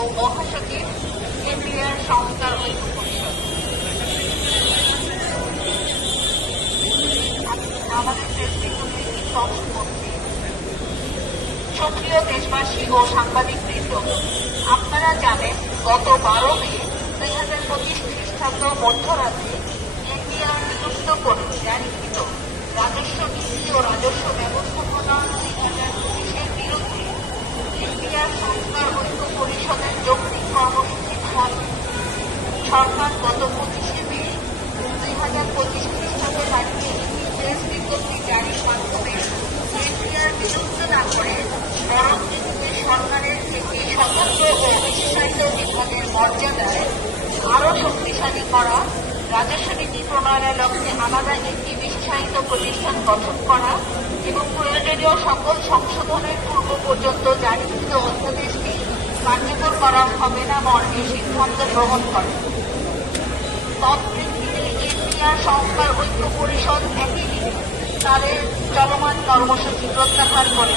ও কেন্দ্রীয় সংস্কার সক্রিয় দেশবাসী ও সাংবাদিক বৃন্দ, আপনারা জানেন, গত বারো মে দুই হাজার পঁচিশ খ্রিস্টাব্দ মধ্যরাতে এনপিআর বিলুপ্ত করে জারিকৃত রাজস্ব নীতি ও রাজস্ব ব্যবস্থাপনা দুই হাজার এনপিআর সংস্কার ঐক্য পরিষদের যৌক্তিক কর্মসূচি ফল। সরকার গত পঁচিশে দুই হাজার পঁচিশ খ্রিস্টাব্দে একটি প্রেস বিজ্ঞপ্তি জারির মাধ্যমে এনপিআর বিলুপ্ত না করে সরকারের একটি স্বতন্ত্র ও বিশেষায়িত বিভাগের মর্যাদায় আরও শক্তিশালী করা, রাজস্ব নীতি প্রণয়নের লক্ষ্যে আলাদা একটি বিশেষায়িত প্রতিষ্ঠান গঠন করা এবং প্রয়োজনীয় সকল সংশোধনের পূর্ব পর্যন্ত জারিকৃত অধ্যাদেশটি কার্যকর করা হবে না মর্মে সিদ্ধান্ত গ্রহণ করে। তৎপ্রেক্ষিতে এনপিআর সংস্কার ঐক্য পরিষদ একই দিনে তাদের চলমান কর্মসূচি প্রত্যাহার করে।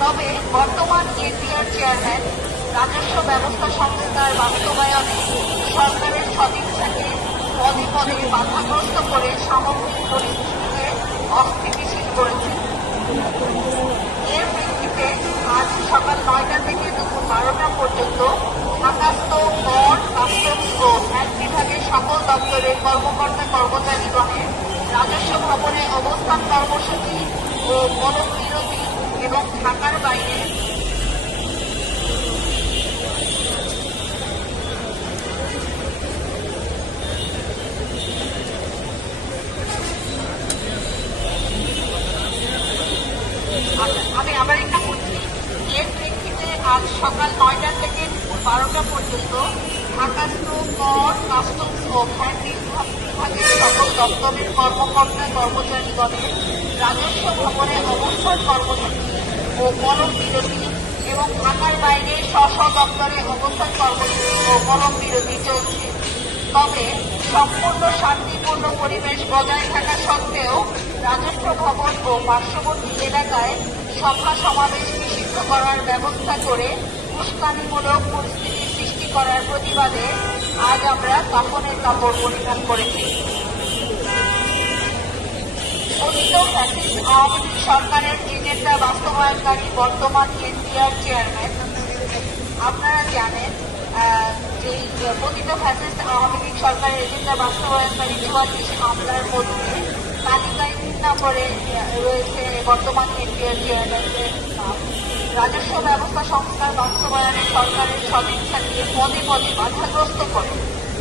তবে বর্তমান এনপিআর চেয়ারম্যান রাজস্ব ব্যবস্থা সংস্কার বাস্তবায়নে সরকারের সদিচ্ছাকে পদে পদে বাধাগ্রস্ত করে সামগ্রিক পরিস্থিতিকে অস্থিতিশীল করেছে। এর ভিত্তিতে আজ সকাল নয়টা থেকে দুপুর বারোটা পর্যন্ত ঢাকাস্থ কর কাস্টমস ও ভ্যাট বিভাগের সকল দপ্তরের কর্মকর্তা কর্মচারীগণের রাজস্ব ভবনে অবস্থান কর্মসূচি ও মনোবিরতি বিরতি এবং ঢাকার বাইরে আচ্ছা, আমি আবার একটু বলছি এর প্রেক্ষিতে আজ সকাল নয়টা থেকে বারোটা পর্যন্ত ঢাকাস্থ কর, কাস্টমস ও ভ্যাট বিভাগের সকল দপ্তরের কর্মকর্তা কর্মচারীগণের রাজস্ব ভবনে অবস্থান কর্মসূচি ও কলম বিরতি এবং ঢাকার বাইরে স্ব দপ্তরে অবস্থান কর্মসূচি ও কলম বিরতি চলছে। তবে সম্পূর্ণ শান্তিপূর্ণ পরিবেশ বজায় থাকা সত্ত্বেও রাজস্ব ভবন ও পার্শ্ববর্তী এলাকায় সভা সমাবেশ নিষিদ্ধ করার ব্যবস্থা করে উস্কানিমূলক পরিস্থিতি সৃষ্টি করার প্রতিবাদে আজ আমরা কাপড়ের কাপড় পরিধান করেছি। সরকারের এজেন্ডা বাস্তবায়নকারী বর্তমান এনপিআর চেয়ারম্যান। আপনারা জানেন এই কথিত ফ্যাসিস্ট আওয়ামী লীগ সরকারের এজেন্ডা বাস্তবায়নকারী চুয়াল্লিশ আমলার মধ্যে তালিকায় নম্বরে আহ, রয়েছে বর্তমান এনপিআর চেয়ারম্যানের নাম রাজস্ব ব্যবস্থা সংস্কার বাস্তবায়নে সরকারের সদিচ্ছাকে পদে পদে বাধাগ্রস্ত করে।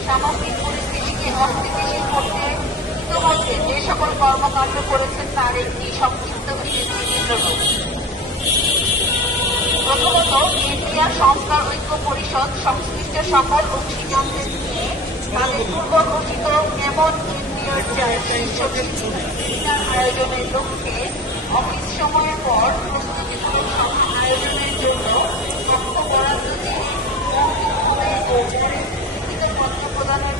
সামগ্রিক পরিস্থিতিকে অস্থিতিশীল করতে ইতিমধ্যে যে সকল কর্মকাণ্ড করেছেন তার একটি সংক্ষিপ্ত প্রথমত এনপিআর সংস্কার ঐক্য পরিষদ সংশ্লিষ্ট সকল অংশীজনদের নিয়ে তাদের পূর্ব ঘোষিত এমন সেমিনার আয়োজনের লক্ষ্যে অফিস সময়ের পর আয়োজনের জন্য তথ্য প্রদানের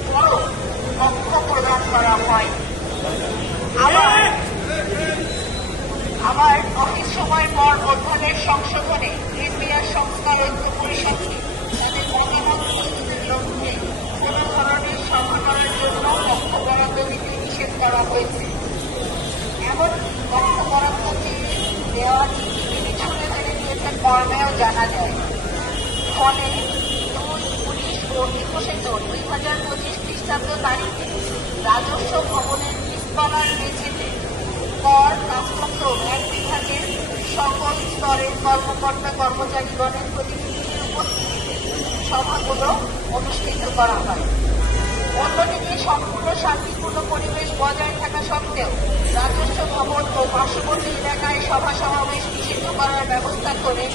করা হয় অফিস পর অধ্যাদেশ সংশোধনে এনবিআর সংস্কার ঐক্য পরিষদকে তাদের মতামত প্রস্তুতের লক্ষ্যে কোন ধরনের সভা করার জন্য তথ্য বরাদ্দ দিতে নিষেধ করা হয়েছে এমনকি তথ্য বরাদ্দ চেয়ে দেওয়ার নীতি তিনি ছুড়ে ফেলে দিয়েছেন কর্মেও জানা যায়। ফলে দুই উনিশ ও একুশে জুন দুই হাজার পঁচিশ খ্রিস্টাব্দ তারিখে রাজস্ব ভবনের নিস্তলার মেঝেতে কর ও ভ্যাট বিভাগের সকল স্তরের কর্মকর্তা কর্মচারীগণের প্রতিনিধিদের উপস্থিতিতে সভাগুলো অনুষ্ঠিত করা হয়। অন্যদিকে সম্পূর্ণ শান্তিপূর্ণ পরিবেশ বজায় থাকা সত্ত্বেও রাজস্ব ভবন ও পার্শ্ববর্তী এলাকায় সভা সমাবেশ নিষিদ্ধ করার ব্যবস্থা করে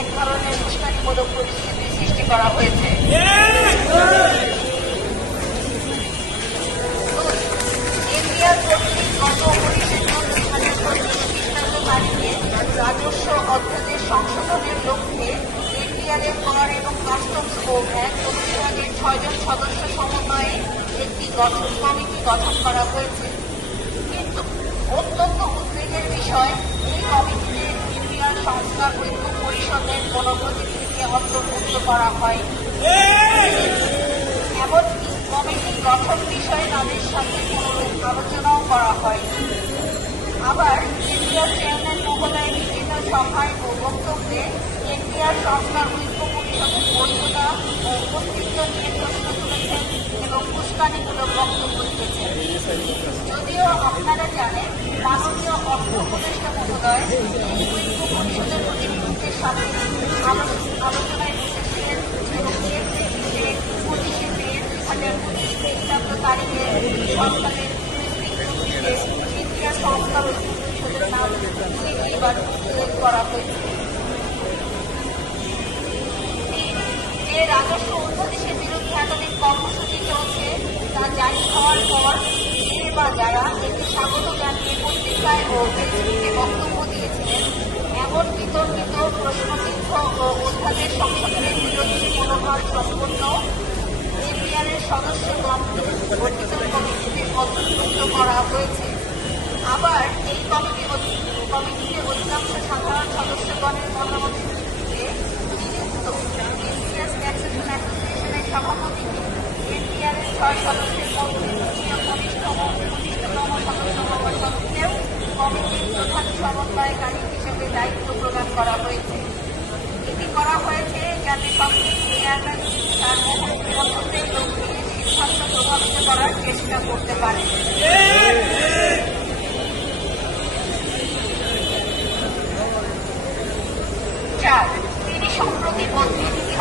এক ধরনের উস্কানিমূলক পরিস্থিতি সৃষ্টি করা হয়েছে। ইন্ডিয়া গত উনিশে জুন দুই রাজস্ব অধ্যাদেশ সংশোধনের লক্ষ্যে এনডিআরের কর এবং কাস্টমস ও ভ্যাট বিভাগের ছয়জন সদস্য সমন্বয়ে একটি গঠন কমিটি গঠন করা হয়েছে। কিন্তু অত্যন্ত উদ্বেগের বিষয়, এই ইন্ডিয়ার সংস্কার ঐক্য পরিষদের কোনো প্রতিনিধি কমিটিতে অন্তর্ভুক্ত করা হয়। এমনকি কমিটি গঠন বিষয়ে তাদের সাথে কোনোরূপ আলোচনাও করা হয়। আবার কেন্দ্রীয় চেয়ারম্যান মহোদয় বিভিন্ন সভায় ও বক্তব্যে কেন্দ্রীয় সংস্কার ঐক্য পরিষদের বৈধতা ও অস্তিত্ব নিয়ে প্রশ্ন তুলেছেন এবং উস্কানিমূলক বক্তব্য দিয়েছেন। যদিও আপনারা জানেন, মাননীয় অর্থ উপদেষ্টা মহোদয় আলোচনায় বসেছিলেন এবং তারিখে সরকারের কেন্দ্রীয় সংস্কার পরিষদের উল্লেখ করা হয়েছে। যে রাজস্ব অধ্যাদেশের বিরুদ্ধে একাধিক কর্মসূচি চলছে তা জারি হওয়ার পর যে বা যারা এটি স্বাগত জানিয়ে পত্রিকায় ও ফেসবুকে বিতর্কিত প্রশ্নবিদ্ধ ও অধ্যাদেশ সংশোধনের বিরোধী মনোভাব সম্পন্ন এনবিআরের সদস্যগণকে গঠিত কমিটিতে অন্তর্ভুক্ত করা হয়েছে। আবার এই কমিটি কমিটিতে অধিকাংশ সাধারণ সদস্যগণের মতামত নিযুক্ত এনপিএস ট্যাক্সেশন অ্যাসোসিয়েশনের সভাপতিকে এনপিআরের ছয় সদস্যের মধ্যে তৃতীয় কনিষ্ঠতম সদস্য হওয়া সত্ত্বেও কমিটির প্রধান সমন্বয়কারী দায়িত্ব প্রদান করা হয়েছে। এটি করা হয়েছে যাতে সবচেয়ে তার মহত্বের লক্ষ্যে সিদ্ধান্ত প্রভাবিত করার চেষ্টা করতে পারে।